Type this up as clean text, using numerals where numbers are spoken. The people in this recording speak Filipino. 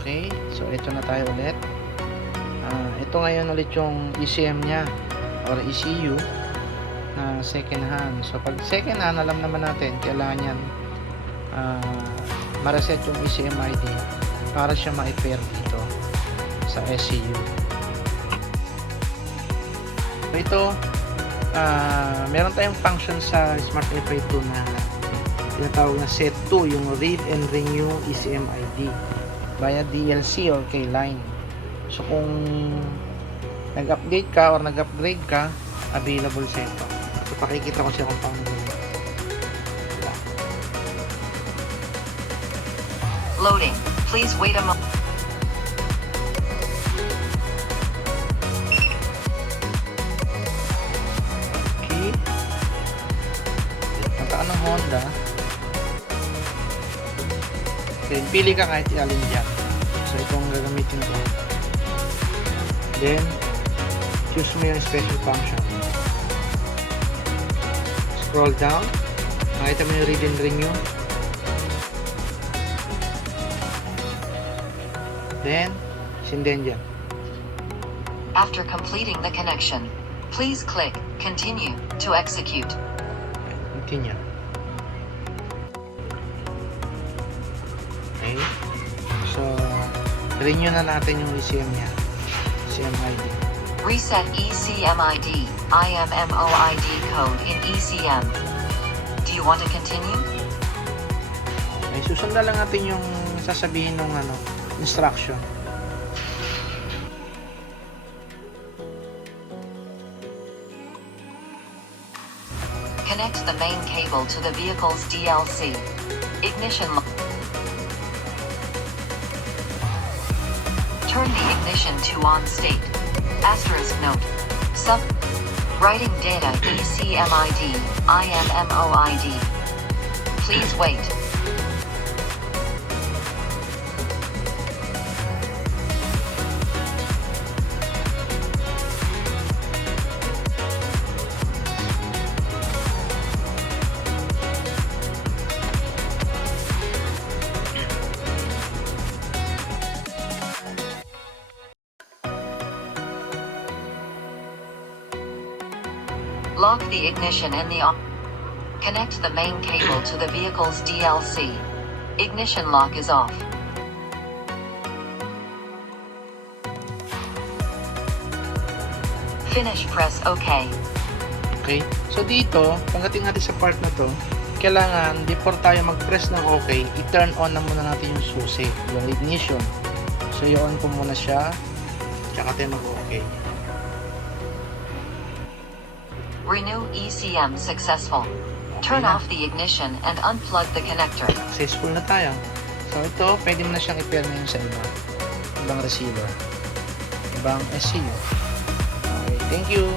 Okay, so ito na tayo ulit. Ito ngayon ulit yung ECM nya or ECU na second hand. So pag second hand, alam naman natin kailangan yan ma-reset yung ECM ID para siya ma-pair dito sa ECU. So ito meron tayong function sa Smart FA 2 na tinatawag na set 2, yung read and renew ECM ID via DLC or K-line. So kung nag-update ka or nag-upgrade ka, available sa ito. So pakikita ko siya kung paano gawin. Loading. Please wait a moment. Okay. Pagka ng Honda, then pili ka kahit ialin dyan. So itong gagamitin ko. Then choose mo yung special function. Scroll down, makita mo yung read and renew. Then sindihan dyan. After completing the connection, please click Continue to execute. Continue. Okay. So, renew na natin yung ECM niya. ECM ID. Reset ECMID, IMMOID code in ECM. Do you want to continue? Okay, susundan lang natin yung sasabihin ng instruction. Connect the main cable to the vehicle's DLC. Ignition. Turn the ignition to on state. Asterisk note. Writing data ECMID, IMMOID. Please wait. Lock the ignition and the connect the main cable to the vehicle's DLC. Ignition lock is off. Finish, press OK. Okay? So dito, pagdating natin sa part na to, kailangan before tayo mag-press ng OK, i-turn on na muna natin yung susi, yung ignition. So i-on ko muna siya, tsaka tayo mag-OK. Renew ECM successful. Turn off the ignition and unplug the connector. Successful na tayo. So ito, pwede mo na siyang i-pair na yung sa ibang receiver, ibang SCU. Okay, thank you.